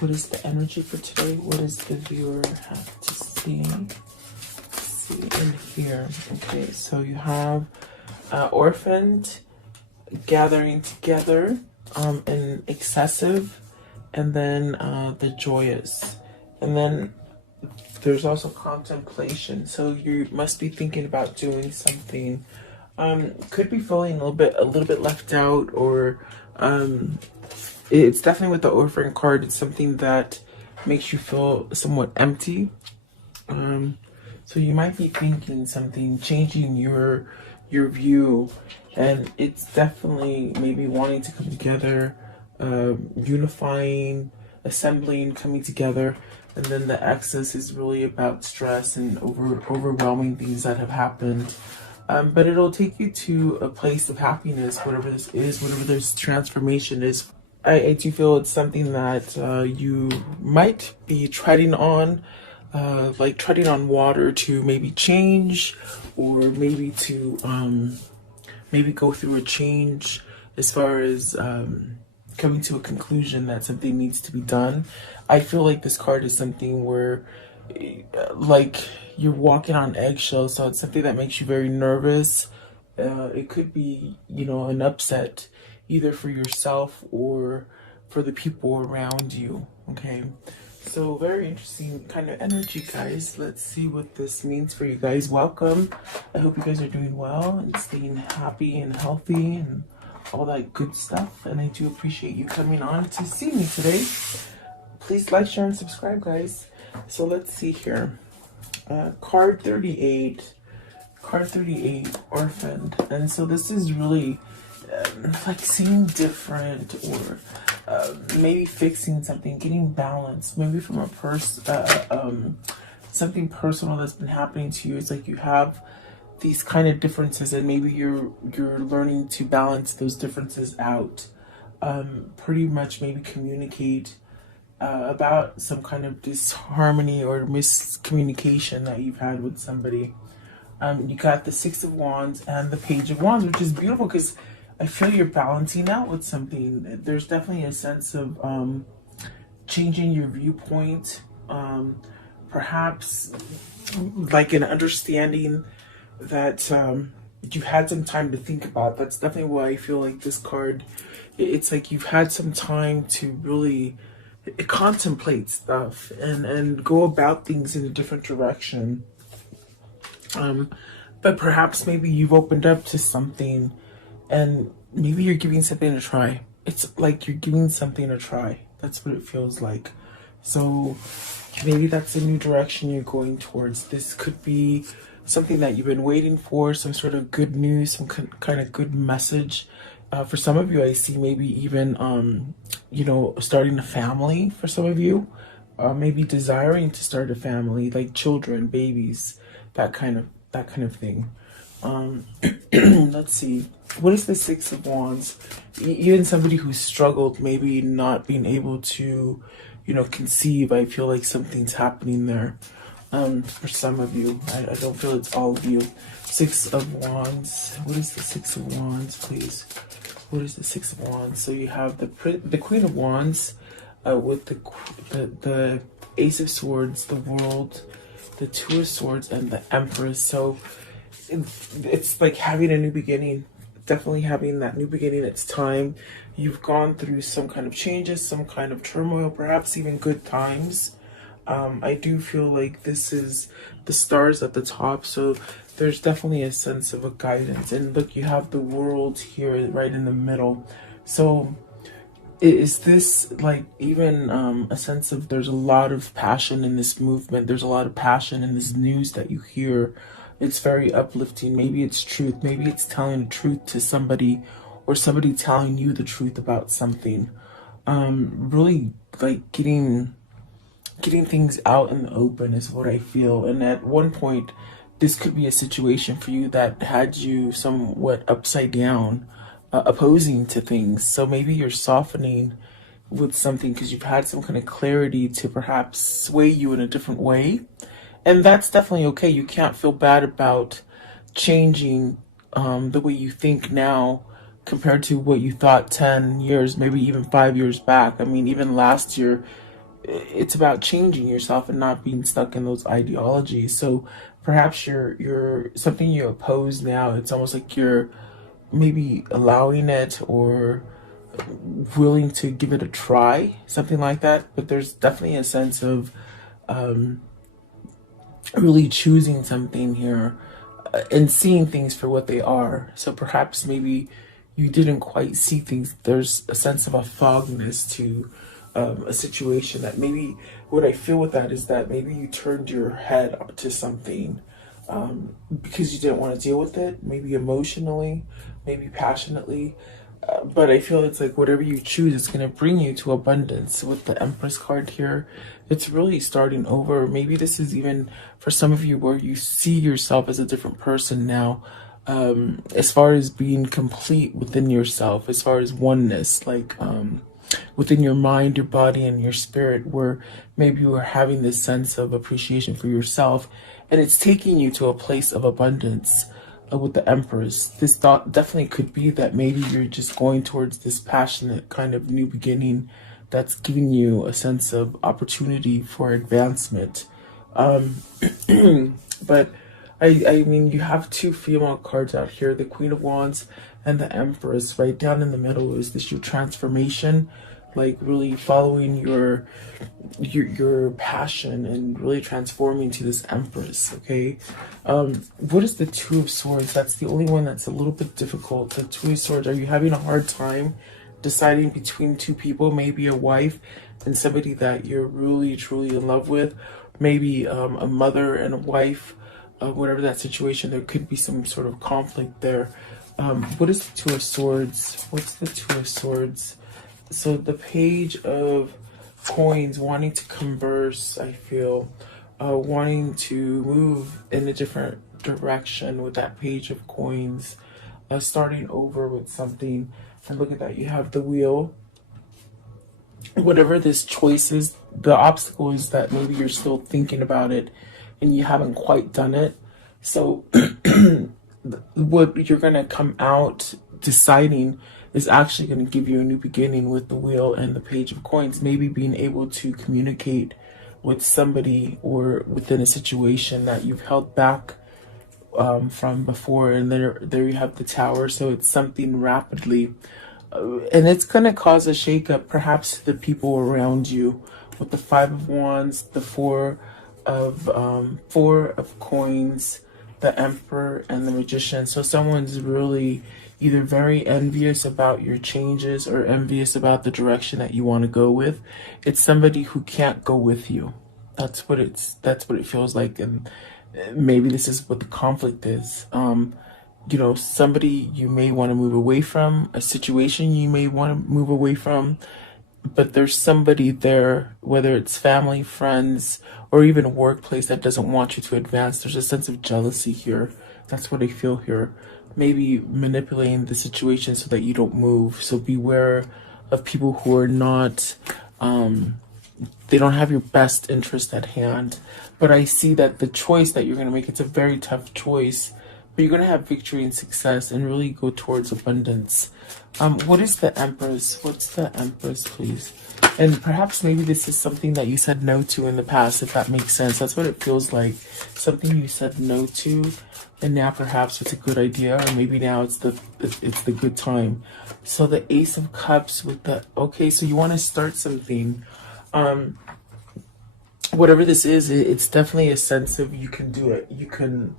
What is the energy for today? What does the viewer have to see? See in here. Okay, so you have orphaned, gathering together, and excessive, and then the joyous, and then there's also contemplation. So you must be thinking about doing something. Could be feeling a little bit left out, or it's definitely with the orphan card. It's something that makes you feel somewhat empty. So you might be thinking something, changing your view, and it's definitely maybe wanting to come together, unifying, assembling, coming together. And then the excess is really about stress and overwhelming things that have happened. But it'll take you to a place of happiness, whatever this is, whatever this transformation is. I do feel it's something that you might be treading on, like treading on water to maybe change, or maybe to maybe go through a change as far as coming to a conclusion that something needs to be done. I feel like this card is something where like you're walking on eggshells, so it's something that makes you very nervous. It could be, you know, an upset either for yourself or for the people around you. Okay, so very interesting kind of energy, guys. Let's see what this means for you guys. Welcome. I hope you guys are doing well and staying happy and healthy and all that good stuff. And I do appreciate you coming on to see me today. Please like, share, and subscribe, guys. So let's see here. Card 38. Card 38, Orphaned. And so this is really like seeing different, or maybe fixing something, getting balance, maybe from a something personal that's been happening to you. It's like you have these kind of differences, and maybe you're learning to balance those differences out. Pretty much maybe communicate about some kind of disharmony or miscommunication that you've had with somebody. You got the Six of Wands and the Page of Wands, which is beautiful because I feel you're balancing out with something. There's definitely a sense of changing your viewpoint, perhaps like an understanding that you had some time to think about. That's definitely why I feel like this card, it's like you've had some time to really contemplate stuff and go about things in a different direction. But perhaps maybe you've opened up to something, and maybe you're giving something a try. It's like you're giving something a try. That's what it feels like. So maybe that's a new direction you're going towards. This could be something that you've been waiting for, some sort of good news, some kind of good message. For some of you, I see maybe even, you know, starting a family for some of you. Maybe desiring to start a family, like children, babies, that kind of thing. Let's see. What is the Six of Wands? Even somebody who struggled, maybe not being able to, you know, conceive. I feel like something's happening there. For some of you, I don't feel it's all of you. Six of Wands. What is the Six of Wands, please? What is the Six of Wands? So you have the Queen of Wands, with the Ace of Swords, the World, the Two of Swords, and the Empress. So it's like having a new beginning. Definitely having that new beginning. It's time. You've gone through some kind of changes, some kind of turmoil, perhaps even good times. I do feel like this is the stars at the top, so there's definitely a sense of a guidance. And look, you have the World here right in the middle. So is this like even a sense of there's a lot of passion in this movement, there's a lot of passion in this news that you hear. It's very uplifting. Maybe it's truth, maybe it's telling the truth to somebody, or somebody telling you the truth about something. Really like getting things out in the open is what I feel. And at one point, this could be a situation for you that had you somewhat upside down, opposing to things. So maybe you're softening with something because you've had some kind of clarity to perhaps sway you in a different way. And that's definitely okay. You can't feel bad about changing the way you think now compared to what you thought 10 years, maybe even 5 years back. I mean, even last year, it's about changing yourself and not being stuck in those ideologies. So perhaps you're something you oppose now. It's almost like you're maybe allowing it or willing to give it a try, something like that. But there's definitely a sense of really choosing something here and seeing things for what they are. So perhaps maybe you didn't quite see things. There's a sense of a fogness to a situation that maybe what I feel with that is that maybe you turned your head up to something because you didn't want to deal with it, maybe emotionally, maybe passionately. But I feel it's like whatever you choose, it's going to bring you to abundance. With the Empress card here, it's really starting over. Maybe this is even for some of you where you see yourself as a different person now, as far as being complete within yourself, as far as oneness, like within your mind, your body, and your spirit, where maybe you are having this sense of appreciation for yourself, and it's taking you to a place of abundance with the Empress. This thought definitely could be that maybe you're just going towards this passionate kind of new beginning that's giving you a sense of opportunity for advancement. Um, but I mean, you have two female cards out here, the Queen of Wands and the Empress. Right down in the middle is this your transformation, like really following your passion and really transforming to this Empress. Okay, what is the Two of Swords? That's the only one that's a little bit difficult. The Two of Swords, are you having a hard time deciding between two people, maybe a wife and somebody that you're really truly in love with, maybe a mother and a wife, whatever that situation, there could be some sort of conflict there. What is the Two of Swords? What's the Two of Swords? So the Page of Coins, wanting to converse, I feel, wanting to move in a different direction with that Page of Coins, starting over with something. And look at that, you have the Wheel. Whatever this choice is, the obstacle is that maybe you're still thinking about it and you haven't quite done it. So what you're going to come out deciding is actually going to give you a new beginning with the Wheel and the Page of Coins. Maybe being able to communicate with somebody or within a situation that you've held back from before. And there you have the Tower. So it's something rapidly, and it's going to cause a shakeup, perhaps to the people around you, with the Five of Wands, the Four of Coins, the Emperor, and the Magician. So someone's really either very envious about your changes or envious about the direction that you want to go with. It's somebody who can't go with you. That's what it feels like. And maybe this is what the conflict is. Somebody you may want to move away from, a situation you may want to move away from, but there's somebody there, whether it's family, friends, or even a workplace, that doesn't want you to advance. There's a sense of jealousy here. That's what I feel here. Maybe manipulating the situation so that you don't move. So beware of people who are not, they don't have your best interest at hand. But I see that the choice that you're going to make, it's a very tough choice, but you're going to have victory and success and really go towards abundance. What is the Empress? What's the Empress, please? And perhaps maybe this is something that you said no to in the past, if that makes sense. That's what it feels like. Something you said no to, and now perhaps it's a good idea, or maybe now it's the good time. So the Ace of Cups with the, okay, so you want to start something. Whatever this is, it's definitely a sense of you can do it. You can,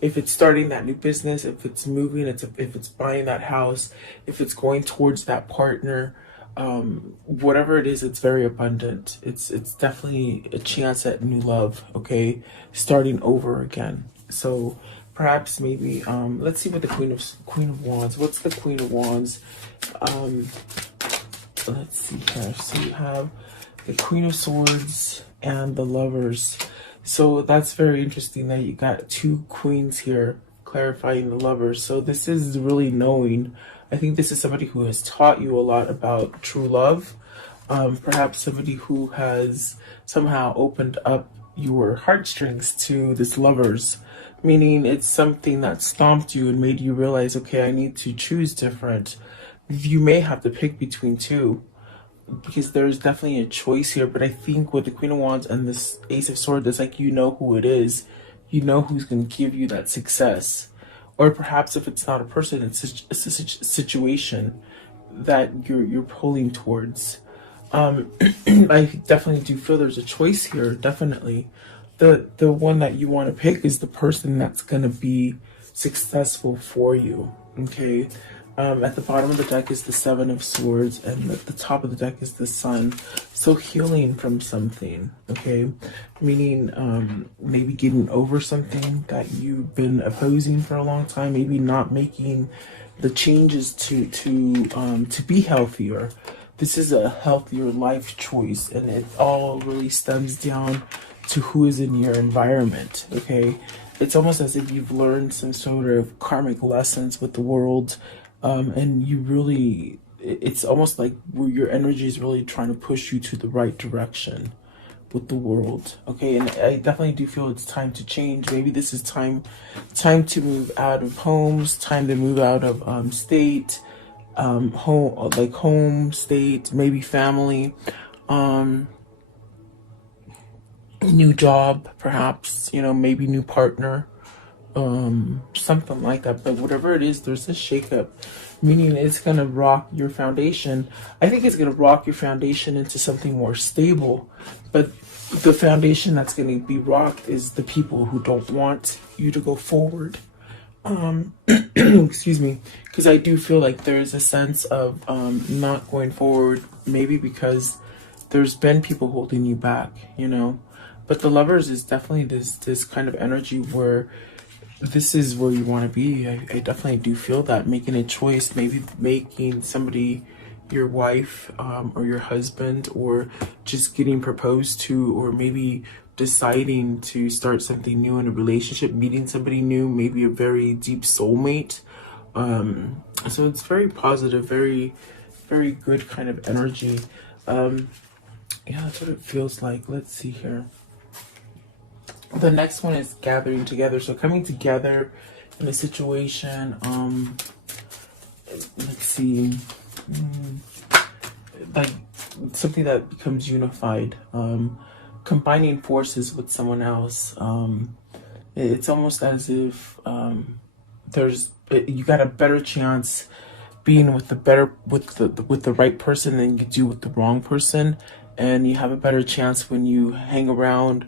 if it's starting that new business, if it's moving, if it's buying that house, if it's going towards that partner, whatever it is, it's very abundant. It's definitely a chance at new love. Okay, starting over again. So perhaps maybe let's see what the Queen of Wands. What's the Queen of Wands? Let's see here. So you have the Queen of Swords and the Lovers. So that's very interesting that you got two queens here clarifying the Lovers. So this is really knowing. I think this is somebody who has taught you a lot about true love. Perhaps somebody who has somehow opened up your heartstrings to this Lovers, meaning it's something that stomped you and made you realize, okay, I need to choose different. You may have to pick between two. because there's definitely a choice here. But I think with the Queen of Wands and this Ace of Swords, it's like you know who it is. You know who's going to give you that success. Or perhaps if it's not a person, it's a situation that you're pulling towards. I definitely do feel there's a choice here. Definitely, the one that you want to pick is the person that's gonna be successful for you. Okay. At the bottom of the deck is the Seven of Swords, and at the top of the deck is the Sun. So healing from something, okay? Meaning maybe getting over something that you've been opposing for a long time, maybe not making the changes to be healthier. This is a healthier life choice, and it all really stems down to who is in your environment, okay? It's almost as if you've learned some sort of karmic lessons with the world, and you really, it's almost like where your energy is really trying to push you to the right direction with the world, okay? And I definitely do feel it's time to change. Maybe this is time to move out of homes, time to move out of state, home, state, maybe family, new job, perhaps, you know, maybe new partner, something like that. But whatever it is, there's a shakeup, meaning it's gonna rock your foundation. I think it's gonna rock your foundation into something more stable, but the foundation that's gonna be rocked is the people who don't want you to go forward. Excuse me, because I do feel like there is a sense of not going forward, maybe because there's been people holding you back, you know. But the Lovers is definitely this kind of energy where this is where you want to be. I definitely do feel that, making a choice, maybe making somebody your wife, or your husband, or just getting proposed to, or maybe deciding to start something new in a relationship, meeting somebody new, maybe a very deep soulmate. So it's very positive, very, very good kind of energy. Yeah, that's what it feels like. Let's see here. The next one is gathering together. So coming together in a situation, let's see, like something that becomes unified, combining forces with someone else. It's almost as if you got a better chance being with the right person than you do with the wrong person, and you have a better chance when you hang around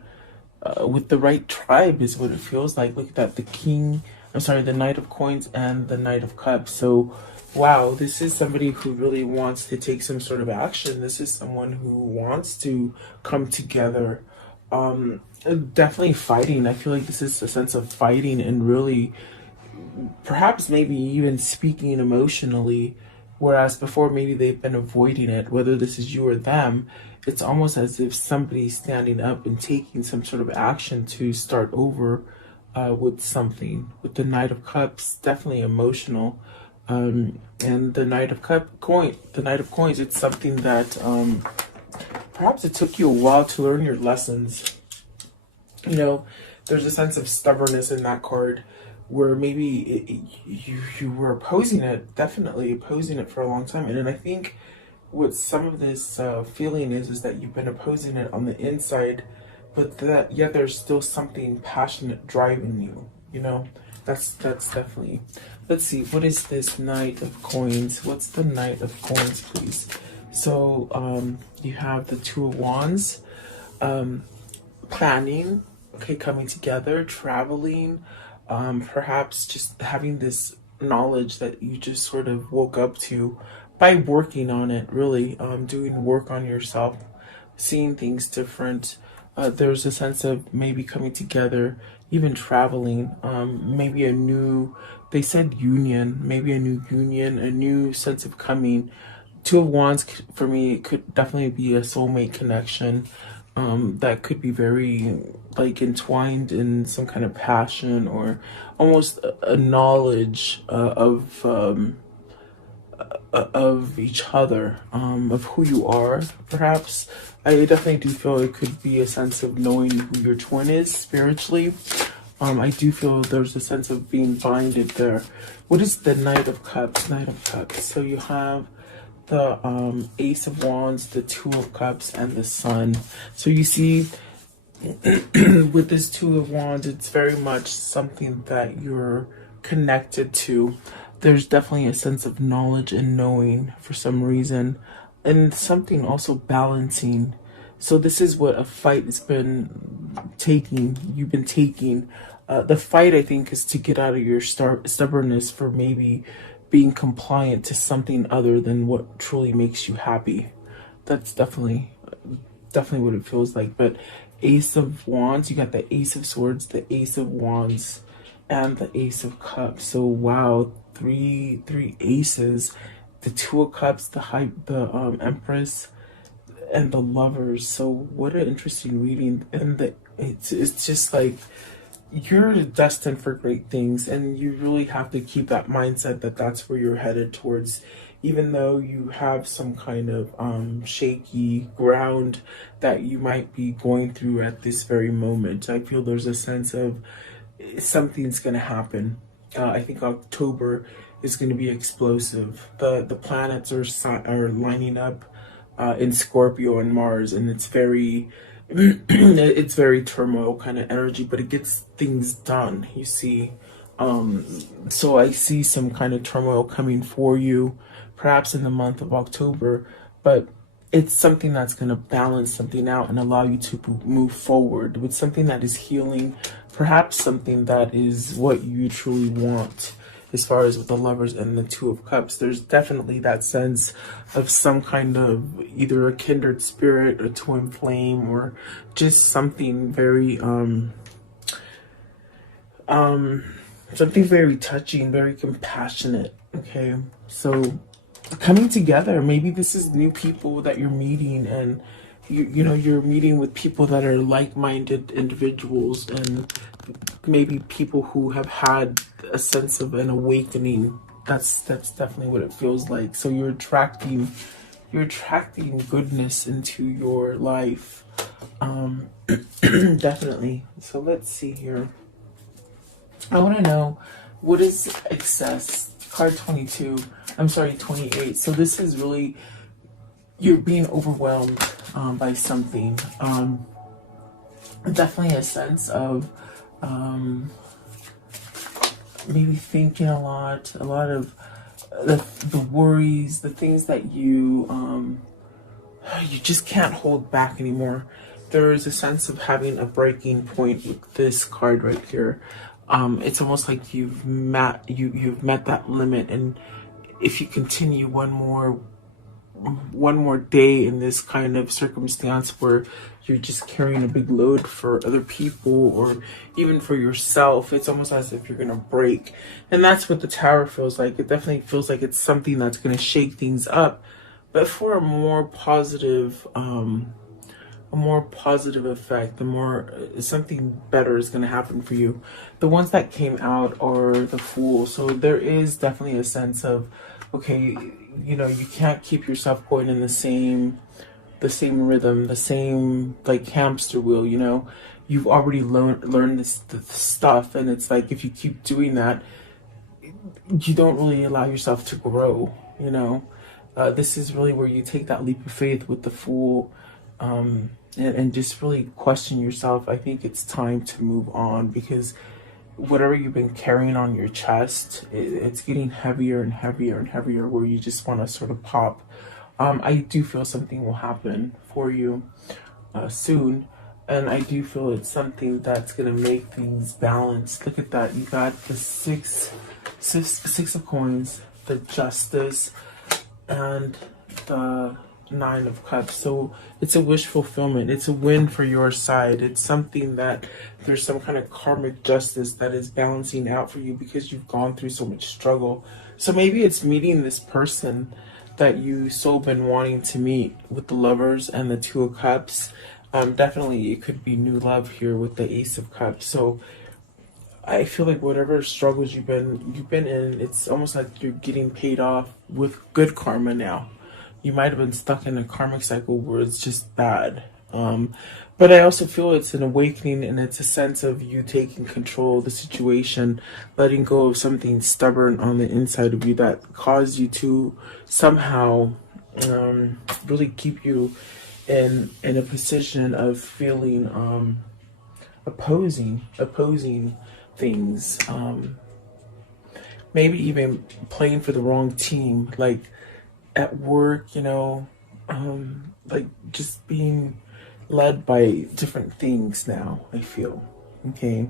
with the right tribe, is what it feels like. Look at that, the Knight of Coins and the Knight of Cups. So wow, this is somebody who really wants to take some sort of action. This is someone who wants to come together. Definitely fighting. I feel like this is a sense of fighting and really perhaps maybe even speaking emotionally, whereas before maybe they've been avoiding it. Whether this is you or them, it's almost as if somebody's standing up and taking some sort of action to start over with something. With the Knight of Cups, definitely emotional, and the Knight of Coins, it's something that perhaps it took you a while to learn your lessons. You know, there's a sense of stubbornness in that card, where maybe you were opposing it, definitely opposing it for a long time. And then I think what some of this feeling is that you've been opposing it on the inside, but that yet there's still something passionate driving you, you know. That's definitely. Let's see, what is this Knight of Coins? What's the Knight of Coins, please? So you have the Two of Wands, planning, okay, coming together, traveling, perhaps just having this knowledge that you just sort of woke up to by working on it, really, doing work on yourself, seeing things different. There's a sense of maybe coming together, even traveling, maybe they said union, maybe a new union, a new sense of coming. Two of Wands, for me, could definitely be a soulmate connection, that could be very like entwined in some kind of passion, or almost a knowledge of each other, of who you are, perhaps. I definitely do feel it could be a sense of knowing who your twin is spiritually. I do feel there's a sense of being binded there. What is the Knight of Cups? Knight of Cups. So you have the Ace of Wands, the Two of Cups, and the Sun. So you see, with this Two of Wands, it's very much something that you're connected to. There's definitely a sense of knowledge and knowing for some reason, and something also balancing. So this is what a fight has been taking. You've been taking. The fight, I think, is to get out of your stubbornness for maybe being compliant to something other than what truly makes you happy. That's definitely what it feels like. But Ace of Wands, you got the Ace of Swords, the Ace of Wands, and the Ace of Cups. So wow, three aces. The Two of Cups, the Empress, and the Lovers. So what an interesting reading. And it's just like you're destined for great things, and you really have to keep that mindset that that's where you're headed towards, even though you have some kind of shaky ground that you might be going through at this very moment. I feel there's a sense of something's going to happen. I think October is going to be explosive. The planets are lining up in Scorpio and Mars, and it's very it's very turmoil kind of energy, but it gets things done, you see. So I see some kind of turmoil coming for you, perhaps in the month of October, but it's something that's going to balance something out and allow you to move forward with something that is healing, perhaps something that is what you truly want. As far as with the Lovers and the Two of Cups, there's definitely that sense of some kind of either a kindred spirit, a twin flame, or just something very something very touching, very compassionate. Okay, so coming together, maybe this is new people that you're meeting, and you know you're meeting with people that are like-minded individuals, and maybe people who have had a sense of an awakening. That's definitely what it feels like. So you're attracting goodness into your life. Definitely. So let's see here. I want to know, what is excess? Card 22. I'm sorry, 28. So this is really, you're being overwhelmed by something. Definitely a sense of maybe thinking a lot of the worries, the things that you just can't hold back anymore. There is a sense of having a breaking point with this card right here. It's almost like you've met that limit, and if you continue one more day in this kind of circumstance where you're just carrying a big load for other people or even for yourself, it's almost as if you're gonna break. And that's what the Tower feels like. It definitely feels like it's something that's gonna shake things up, but for a more positive effect, the more something better is going to happen for you. The ones that came out are the Fool. So there is definitely a sense of, okay, you know, you can't keep yourself going in the same rhythm, the same like hamster wheel. You know, you've already learned this stuff, and it's like if you keep doing that, you don't really allow yourself to grow. You know, this is really where you take that leap of faith with the Fool. And just really question yourself. I think it's time to move on, because whatever you've been carrying on your chest, it's getting heavier and heavier and heavier, where you just want to sort of pop. I do feel something will happen for you soon, and I do feel it's something that's going to make things balanced. Look at that. You got the six of coins, the Justice, and the Nine of Cups. So it's a wish fulfillment. It's a win for your side. It's something that there's some kind of karmic justice that is balancing out for you because you've gone through so much struggle. So maybe it's meeting this person that you so been wanting to meet with the Lovers and the Two of Cups. Definitely it could be new love here with the Ace of Cups. So I feel like whatever struggles you've been in, it's almost like you're getting paid off with good karma now. You might have been stuck in a karmic cycle where it's just bad. But I also feel it's an awakening, and it's a sense of you taking control of the situation, letting go of something stubborn on the inside of you that caused you to somehow really keep you in a position of feeling opposing things, maybe even playing for the wrong team, like at work, like just being led by different things now, I feel. Okay.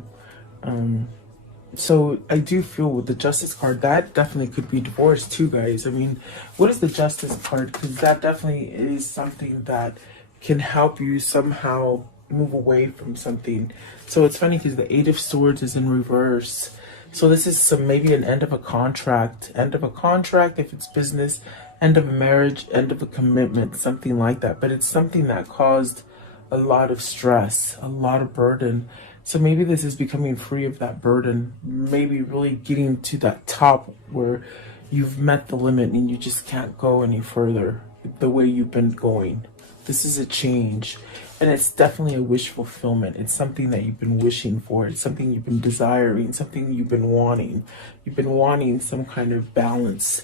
So I do feel with the justice card that definitely could be divorce too, guys. I mean, what is the justice card? Because that definitely is something that can help you somehow move away from something. So it's funny because the Eight of Swords is in reverse. So this is some maybe an end of a contract if it's business, end of a marriage, end of a commitment, something like that. But it's something that caused a lot of stress, a lot of burden. So maybe this is becoming free of that burden, maybe really getting to that top where you've met the limit and you just can't go any further the way you've been going. This is a change. And it's definitely a wish fulfillment. It's something that you've been wishing for. It's something you've been desiring, something you've been wanting. You've been wanting some kind of balance.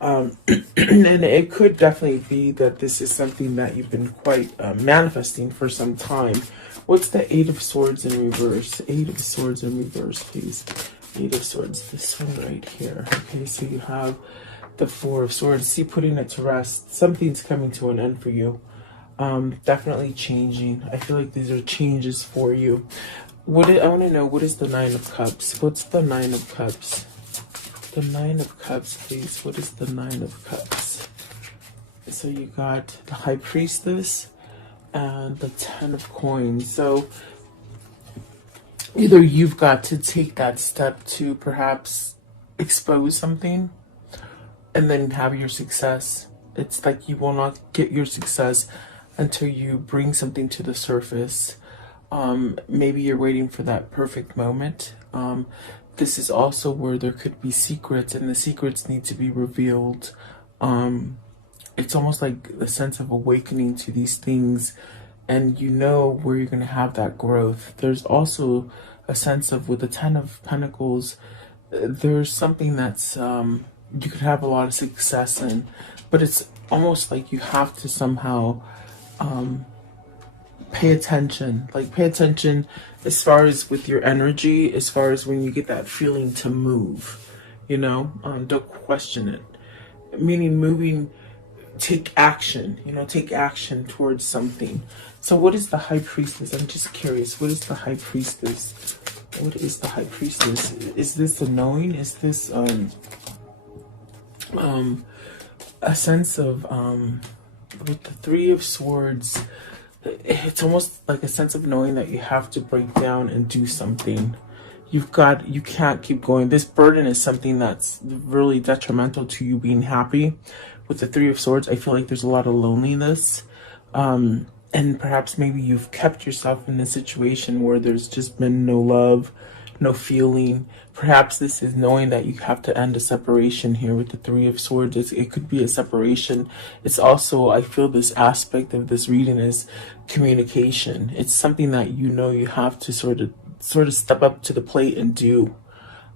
And it could definitely be that this is something that you've been quite manifesting for some time. What's the Eight of Swords in reverse? Eight of Swords in reverse, please. Eight of Swords, this one right here. Okay, so you have the Four of Swords. See, putting it to rest. Something's coming to an end for you. Definitely changing. I feel like these are changes for you. I want to know, what is the Nine of Cups? What's the Nine of Cups? The Nine of Cups, please. What is the Nine of Cups? So you got the High Priestess and the Ten of Coins. So either you've got to take that step to perhaps expose something and then have your success. It's like you will not get your success until you bring something to the surface. Maybe you're waiting for that perfect moment. This is also where there could be secrets, and the secrets need to be revealed. It's almost like a sense of awakening to these things, and you know where you're going to have that growth. There's also a sense of, with the Ten of Pentacles, there's something that's you could have a lot of success in, but it's almost like you have to somehow pay attention. Like, pay attention as far as with your energy, as far as when you get that feeling to move, don't question it. Meaning moving, take action, take action towards something. So what is the High Priestess? I'm just curious. What is the High Priestess? What is the High Priestess? Is this a knowing? Is this a sense of with the Three of Swords, it's almost like a sense of knowing that you have to break down and do something. You can't keep going. This burden is something that's really detrimental to you being happy. With the Three of Swords, I feel like there's a lot of loneliness. And perhaps maybe you've kept yourself in a situation where there's just been no love, no feeling. Perhaps this is knowing that you have to end a separation here with the Three of Swords. It could be a separation. It's also, I feel this aspect of this reading is communication. It's something that you have to sort of step up to the plate and do.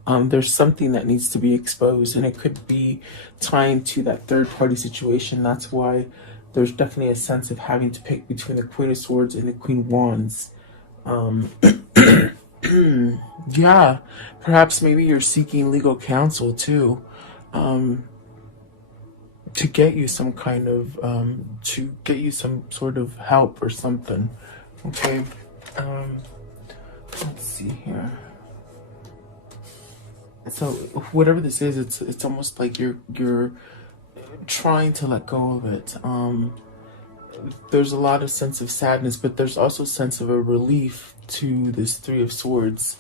There's something that needs to be exposed, and it could be tying to that third party situation. That's why there's definitely a sense of having to pick between the Queen of Swords and the Queen of Wands. Yeah, perhaps maybe you're seeking legal counsel too, to get you some kind of, to get you some sort of help or something. Okay, let's see here. So whatever this is, it's almost like you're trying to let go of it. There's a lot of sense of sadness, but there's also a sense of a relief to this Three of Swords.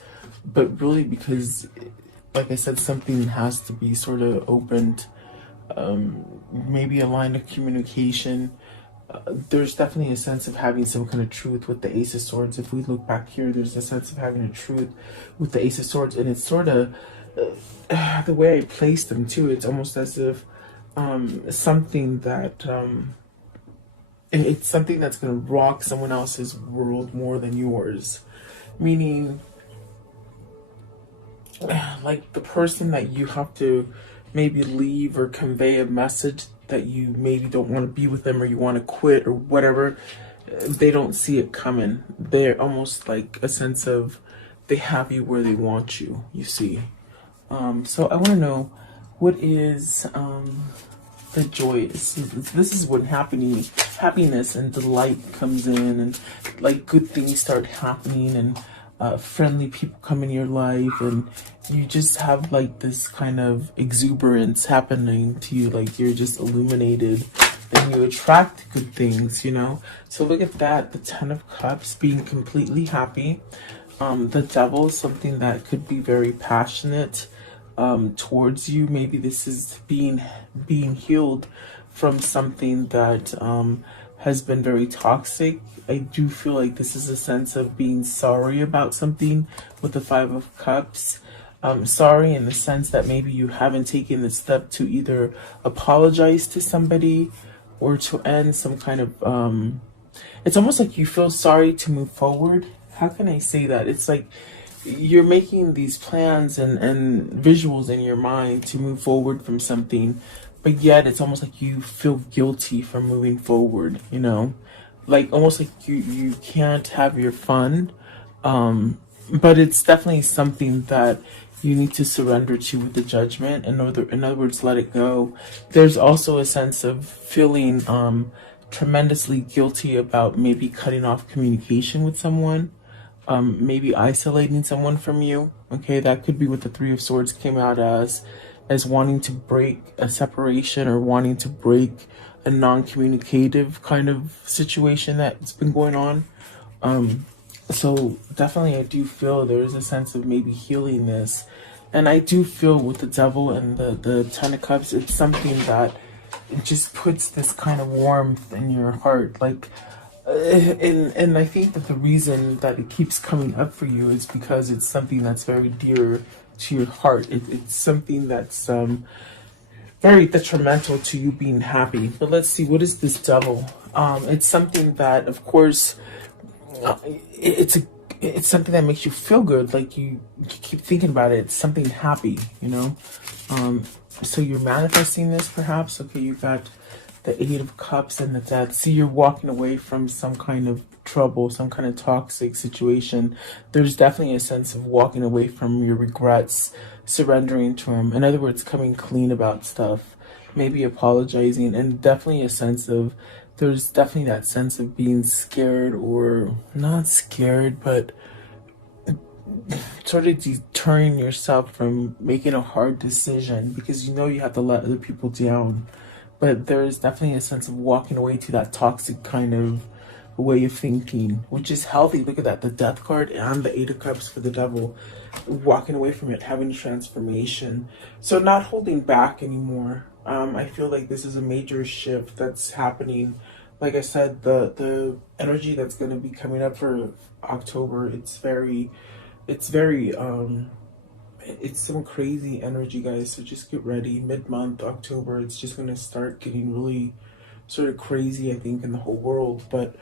But really, because, like I said, something has to be sort of opened. Maybe a line of communication. There's definitely a sense of having some kind of truth with the Ace of Swords. If we look back here, there's a sense of having a truth with the Ace of Swords, and it's sort of the way I placed them too. It's almost as if something that it's something that's going to rock someone else's world more than yours. Meaning, like the person that you have to maybe leave or convey a message that you maybe don't want to be with them or you want to quit or whatever, they don't see it coming. They're almost like a sense of they have you where they want you, you see. So I want to know, what is the joy? This is when happiness and delight comes in, and like good things start happening, and friendly people come in your life, and you just have like this kind of exuberance happening to you, like you're just illuminated and you attract good things, you know. So look at that, the Ten of Cups, being completely happy. The Devil is something that could be very passionate towards you. Maybe this is being healed from something that has been very toxic. I do feel like this is a sense of being sorry about something with the Five of Cups. Sorry in the sense that maybe you haven't taken the step to either apologize to somebody or to end some kind of it's almost like you feel sorry to move forward. How can I say that? It's like you're making these plans and visuals in your mind to move forward from something, but yet it's almost like you feel guilty for moving forward, you know? Like almost like you can't have your fun. But it's definitely something that you need to surrender to with the Judgment. In other words, let it go. There's also a sense of feeling tremendously guilty about maybe cutting off communication with someone, maybe isolating someone from you. Okay, that could be what the Three of Swords came out as wanting to break a separation or wanting to break a non-communicative kind of situation that's been going on. So definitely I do feel there is a sense of maybe healing this. And I do feel with the Devil and the Ten of Cups, it's something that it just puts this kind of warmth in your heart. Like, and I think that the reason that it keeps coming up for you is because it's something that's very dear to your heart. It's something that's very detrimental to you being happy. But let's see, what is this Devil? It's something that, of course, it's something that makes you feel good. Like you keep thinking about it. It's something happy, you know. So you're manifesting this, perhaps. Okay, you got the Eight of Cups and the Death. See, you're walking away from some kind of trouble, some kind of toxic situation. There's definitely a sense of walking away from your regrets, surrendering to them. In other words, coming clean about stuff, maybe apologizing, and definitely a sense of, there's definitely that sense of being scared, or not scared, but sort of deterring yourself from making a hard decision because you know you have to let other people down. But there is definitely a sense of walking away to that toxic kind of way of thinking, which is healthy. Look at that, the Death card and the Eight of Cups for the Devil. Walking away from it, having transformation. So not holding back anymore. I feel like this is a major shift that's happening. Like I said, the energy that's going to be coming up for October, it's some crazy energy, guys. So just get ready. Mid-month, October, it's just going to start getting really sort of crazy, I think, in the whole world. But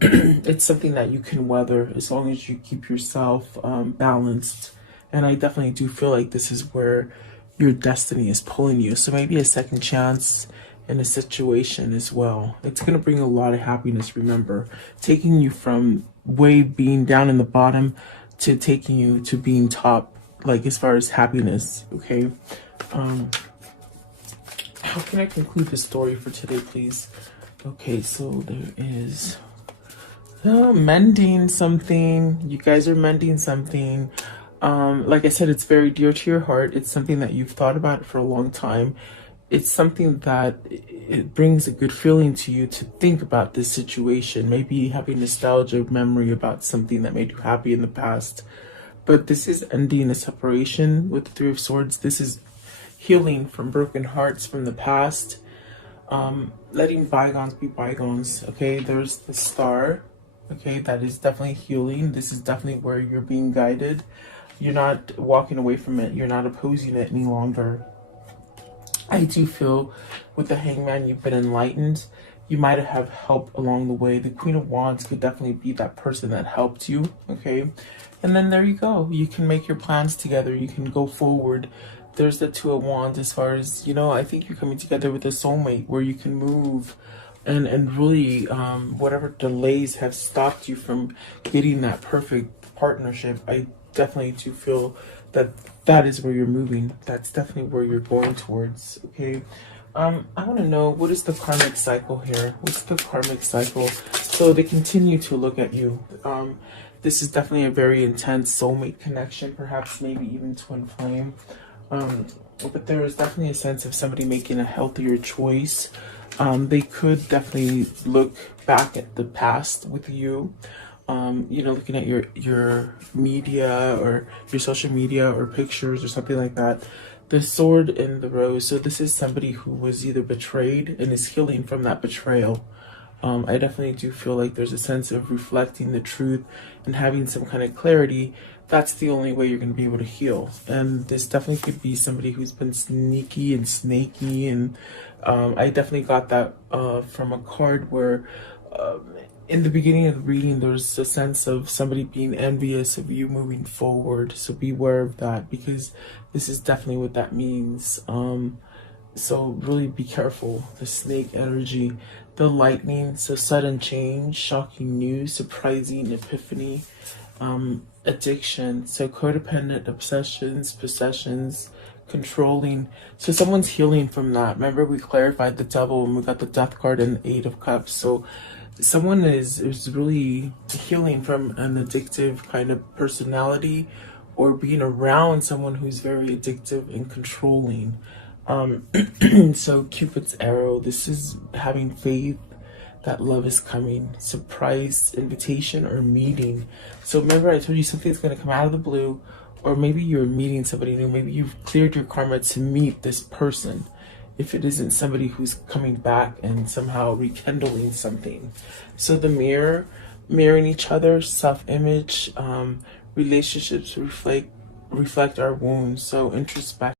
it's something that you can weather as long as you keep yourself balanced. And I definitely do feel like this is where your destiny is pulling you. So maybe a second chance in a situation as well. It's going to bring a lot of happiness, remember. Taking you from being down in the bottom to taking you to being top, like as far as happiness, okay? How can I conclude the story for today, please? Okay, so there is mending something. You guys are mending something. Like I said, it's very dear to your heart. It's something that you've thought about for a long time. It's something that it brings a good feeling to you to think about this situation. Maybe having nostalgia, memory about something that made you happy in the past. But this is ending a separation with the Three of Swords. This is healing from broken hearts from the past. Letting bygones be bygones. Okay, there's the Star. Okay, that is definitely healing. This is definitely where you're being guided. You're not walking away from it. You're not opposing it any longer. I do feel with the Hangman, you've been enlightened. You might have help along the way. The Queen of Wands could definitely be that person that helped you, okay? And then there you go. You can make your plans together. You can go forward there's the Two of Wands as far as, you know, I think you're coming together with a soulmate where you can move and really whatever delays have stopped you from getting that perfect partnership. I definitely do feel that that is where you're moving. That's definitely where you're going towards. Okay. I want to know, what is the karmic cycle here? What's the karmic cycle? So they continue to look at you. This is definitely a very intense soulmate connection, perhaps maybe even twin flame. But there is definitely a sense of somebody making a healthier choice. They could definitely look back at the past with you. You know, looking at your media or your social media or pictures or something like that. The Sword and the Rose. So this is somebody who was either betrayed and is healing from that betrayal. I definitely do feel like there's a sense of reflecting the truth and having some kind of clarity. That's the only way you're going to be able to heal. And this definitely could be somebody who's been sneaky and snaky. And I definitely got that from a card where in the beginning of the reading, there's a sense of somebody being envious of you moving forward. So beware of that, because this is definitely what that means. So really be careful. The snake energy, the lightning, so sudden change, shocking news, surprising epiphany, addiction, so codependent obsessions, possessions, controlling. So someone's healing from that. Remember, we clarified the Devil when we got the Death card and the Eight of Cups. So someone is really healing from an addictive kind of personality, or being around someone who's very addictive and controlling. So Cupid's arrow, this is having faith that love is coming, surprise invitation or meeting. So remember, I told you something's going to come out of the blue, or maybe you're meeting somebody new. Maybe you've cleared your karma to meet this person, if it isn't somebody who's coming back and somehow rekindling something. So the mirror, mirroring each other, self-image, relationships reflect our wounds. So introspect.